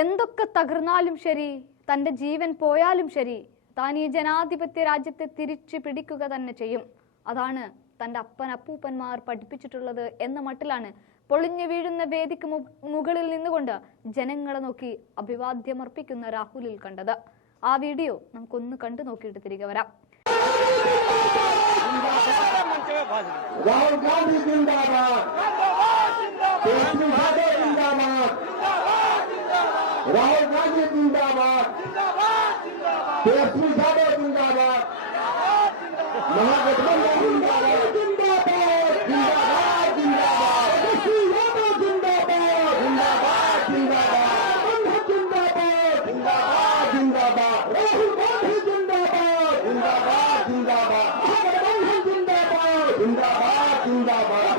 എന്തൊക്കെ തകർന്നാലും ശരി, തന്റെ ജീവൻ പോയാലും ശരി, താൻ ഈ ജനാധിപത്യ രാജ്യത്തെ തിരിച്ചു പിടിക്കുക തന്നെ ചെയ്യും. അതാണ് തന്റെ അപ്പൂപ്പന്മാർ പഠിപ്പിച്ചിട്ടുള്ളത് എന്ന മട്ടിലാണ് പൊളിഞ്ഞു വീഴുന്ന വേദിക്ക് മുകളിൽ നിന്നുകൊണ്ട് ജനങ്ങളെ നോക്കി അഭിവാദ്യമർപ്പിക്കുന്ന രാഹുലിൽ കണ്ടത്. ആ വീഡിയോ നമുക്കൊന്ന് കണ്ടു നോക്കിയിട്ട് തിരികെ വരാം. राहुल गांधी जिंदाबाद, राहुल गांधी जिंदाबाद, तेजस्वी यादव जिंदाबाद, महागठबंधन जिंदाबाद, जिंदाबाद जिंदाबाद जिंदाबाद, तेजस्वी यादव जिंदाबाद, जिंदाबाद जिंदाबाद, जिंदाबाद जिंदाबाद जिंदाबाद, राहुल गांधी जिंदाबाद, जिंदाबाद जिंदाबाद, जिंदाबाद जिंदाबाद,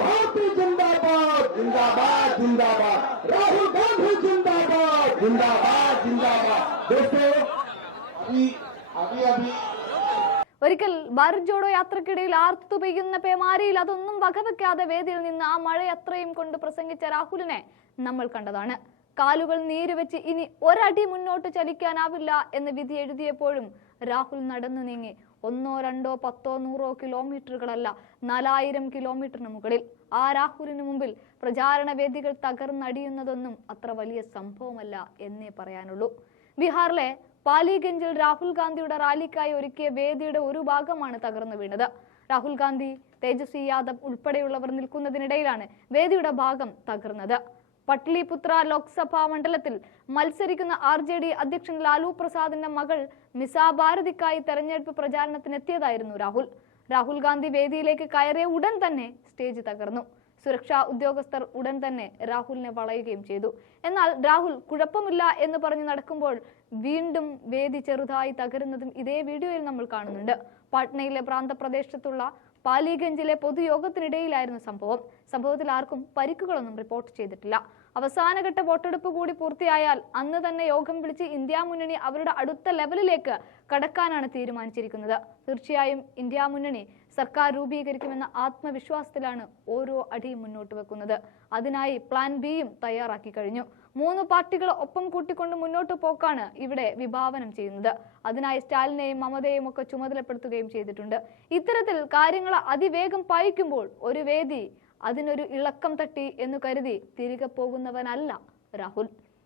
भारती जिंदाबाद, जिंदाबाद जिंदाबाद, राहुल गांधी जिंदाबाद, जिंदाबाद जिंदाबाद। दोस्तों अभी ഒരിക്കൽ ഭാരത് ജോഡോ യാത്രക്കിടയിൽ ആർത്തു പെയ്യുന്ന പേമാരിയിൽ അതൊന്നും വകവെക്കാതെ വേദിയിൽ നിന്ന് ആ മഴ അത്രയും കൊണ്ട് പ്രസംഗിച്ച രാഹുലിനെ നമ്മൾ കണ്ടതാണ്. കാലുകൾ നീരുവെച്ച് ഇനി ഒരടി മുന്നോട്ട് ചലിക്കാനാവില്ല എന്ന് വിധി എഴുതിയപ്പോഴും രാഹുൽ നടന്നു നീങ്ങി. 1, 2, 10, 100 കിലോമീറ്ററുകളല്ല, 4000 കിലോമീറ്ററിന് മുകളിൽ. ആ രാഹുലിന് മുമ്പിൽ പ്രചാരണ വേദികൾ തകർന്നടിയുന്നതൊന്നും അത്ര വലിയ സംഭവമല്ല എന്നേ പറയാനുള്ളൂ. ബീഹാറിലെ പാലിഗഞ്ചിൽ രാഹുൽ ഗാന്ധിയുടെ റാലിക്കായി ഒരുക്കിയ വേദിയുടെ ഒരു ഭാഗമാണ് തകർന്നു വീണത്. രാഹുൽ ഗാന്ധി, തേജസ്വി യാദവ് ഉൾപ്പെടെയുള്ളവർ നിൽക്കുന്നതിനിടയിലാണ് വേദിയുടെ ഭാഗം തകർന്നത്. പട്ലിപുത്ര ലോക്സഭാ മണ്ഡലത്തിൽ മത്സരിക്കുന്ന RJD അധ്യക്ഷൻ ലാലു പ്രസാദിന്റെ മകൾ മിസാ ഭാരതിക്കായി തെരഞ്ഞെടുപ്പ് പ്രചാരണത്തിനെത്തിയതായിരുന്നു രാഹുൽ ഗാന്ധി വേദിയിലേക്ക് കയറിയ ഉടൻ തന്നെ സ്റ്റേജ് തകർന്നു. സുരക്ഷാ ഉദ്യോഗസ്ഥർ ഉടൻ തന്നെ രാഹുലിനെ വളയുകയും ചെയ്തു. എന്നാൽ രാഹുൽ കുഴപ്പമില്ല എന്ന് പറഞ്ഞ് നടക്കുമ്പോൾ വീണ്ടും വേദി ചെറുതായി തകരുന്നതും ഇതേ വീഡിയോയിൽ നമ്മൾ കാണുന്നുണ്ട്. പാട്നയിലെ പ്രാന്തപ്രദേശത്തുള്ള പാലിഗഞ്ചിലെ പൊതുയോഗത്തിനിടയിലായിരുന്നു സംഭവത്തിൽ ആർക്കും പരിക്കുകളൊന്നും റിപ്പോർട്ട് ചെയ്തിട്ടില്ല. അവസാനഘട്ട വോട്ടെടുപ്പ് കൂടി പൂർത്തിയായാൽ അന്ന് തന്നെ യോഗം വിളിച്ച് ഇന്ത്യ മുന്നണി അവരുടെ അടുത്ത ലെവലിലേക്ക് കടക്കാനാണ് തീരുമാനിച്ചിരിക്കുന്നത്. തീർച്ചയായും ഇന്ത്യ മുന്നണി സർക്കാർ രൂപീകരിക്കുമെന്ന ആത്മവിശ്വാസത്തിലാണ് ഓരോ അടിയും മുന്നോട്ട് വെക്കുന്നത്. അതിനായി പ്ലാൻ ബിയും തയ്യാറാക്കി കഴിഞ്ഞു. 3 പാർട്ടികൾ ഒപ്പം കൂട്ടിക്കൊണ്ട് മുന്നോട്ട് പോക്കാണ് ഇവിടെ വിഭാവനം ചെയ്യുന്നത്. അതിനായി സ്റ്റാലിനെയും മമതയെയും ഒക്കെ ചുമതലപ്പെടുത്തുകയും ചെയ്തിട്ടുണ്ട്. ഇത്തരത്തിൽ കാര്യങ്ങൾ അതിവേഗം പായിക്കുമ്പോൾ ഒരു വേദി അതിനൊരു ഇളക്കം തട്ടി എന്ന് കരുതി തിരികെ പോകുന്നവനല്ല രാഹുൽ.